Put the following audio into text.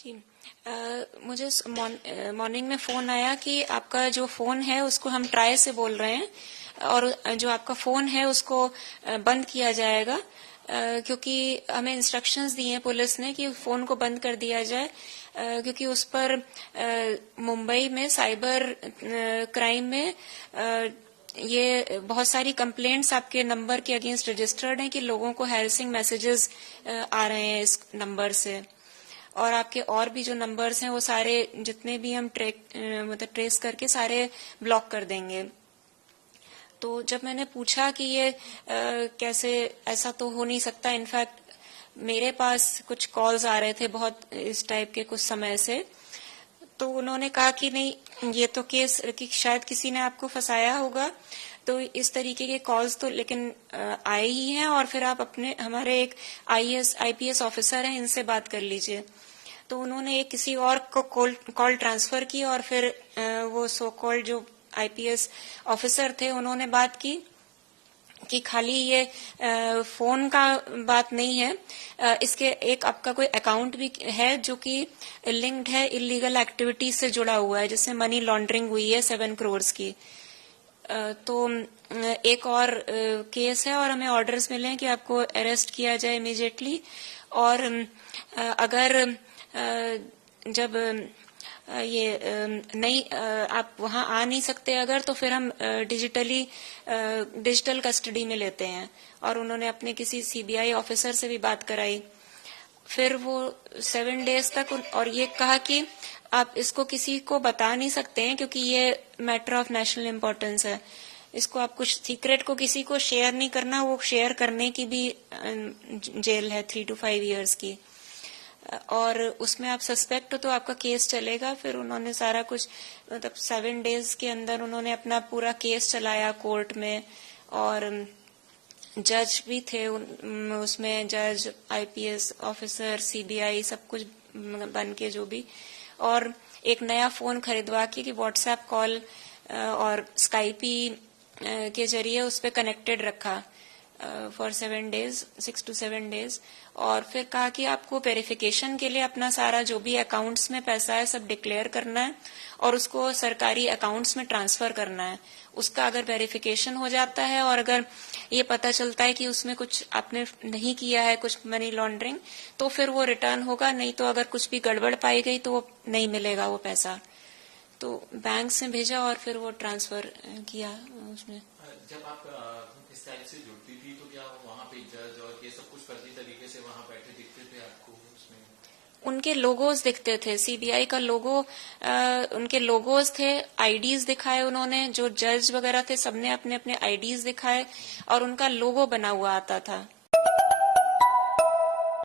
जी, मुझे मॉर्निंग में फोन आया कि आपका जो फोन है उसको हम ट्राई से बोल रहे हैं और जो आपका फोन है उसको बंद किया जाएगा, क्योंकि हमें इंस्ट्रक्शंस दिए हैं पुलिस ने कि फोन को बंद कर दिया जाए, क्योंकि उस पर मुंबई में साइबर क्राइम में ये बहुत सारी कंप्लेंट्स आपके नंबर के अगेंस्ट रजिस्टर्ड हैं कि लोगों को हैरेसिंग मैसेजेस आ रहे हैं इस नंबर से, और आपके और भी जो नंबर्स हैं वो सारे जितने भी हम ट्रेस करके सारे ब्लॉक कर देंगे। तो जब मैंने पूछा कि ये कैसे, ऐसा तो हो नहीं सकता, इनफैक्ट मेरे पास कुछ कॉल्स आ रहे थे बहुत इस टाइप के कुछ समय से, तो उन्होंने कहा कि नहीं, ये तो केस कि शायद किसी ने आपको फंसाया होगा, तो इस तरीके के कॉल्स तो लेकिन आए ही हैं, और फिर आप अपने हमारे एक आईपीएस ऑफिसर हैं, इनसे बात कर लीजिए। तो उन्होंने एक किसी और को कॉल ट्रांसफर की, और फिर वो सो कॉल्ड जो आईपीएस ऑफिसर थे उन्होंने बात की कि खाली ये फोन का बात नहीं है, इसके एक आपका कोई अकाउंट भी है जो कि लिंक्ड है इलीगल एक्टिविटीज से जुड़ा हुआ है, जिससे मनी लॉन्ड्रिंग हुई है 7 करोड़ की। तो एक और केस है और हमें ऑर्डर्स मिले हैं कि आपको अरेस्ट किया जाए इमीडिएटली, और अगर जब ये नहीं आप वहां आ नहीं सकते अगर, तो फिर हम डिजिटल कस्टडी में लेते हैं, और उन्होंने अपने किसी सीबीआई ऑफिसर से भी बात कराई। फिर वो 7 डेज तक, और ये कहा कि आप इसको किसी को बता नहीं सकते हैं क्योंकि ये मैटर ऑफ नेशनल इम्पोर्टेंस है, इसको आप कुछ सीक्रेट को किसी को शेयर नहीं करना, वो शेयर करने की भी जेल है 3 to 5 years की, और उसमें आप सस्पेक्ट हो तो आपका केस चलेगा। फिर उन्होंने सारा कुछ, मतलब 7 डेज के अंदर उन्होंने अपना पूरा केस चलाया कोर्ट में, और जज भी थे उसमें, जज, आईपीएस ऑफिसर, सीबीआई, सब कुछ बन के जो भी, और एक नया फोन खरीदवा के व्हाट्सएप कॉल और स्काइपी के जरिए उस पर कनेक्टेड रखा फॉर 7 days, 6 to 7 days, और फिर कहा कि आपको वेरिफिकेशन के लिए अपना सारा जो भी अकाउंट्स में पैसा है सब डिक्लेयर करना है और उसको सरकारी अकाउंट्स में ट्रांसफर करना है। उसका अगर वेरिफिकेशन हो जाता है और अगर ये पता चलता है कि उसमें कुछ आपने नहीं किया है, कुछ मनी लॉन्ड्रिंग, तो फिर वो रिटर्न होगा, नहीं तो अगर कुछ भी गड़बड़ पाई गई तो वो नहीं मिलेगा वो पैसा। तो बैंक से भेजा और फिर वो ट्रांसफर किया उसमें। जब आप इस टाइप से जुड़ती थी तो क्या वहाँ पे जज और ये सब कुछ फर्जी तरीके से वहाँ बैठे दिखते थे आपको उसमें? उनके लोगोज दिखते थे, सीबीआई का लोगो, उनके लोगोज थे, आईडीज दिखाए उन्होंने, जो जज वगैरह थे सबने अपने अपने आईडीज दिखाए और उनका लोगो बना हुआ आता था।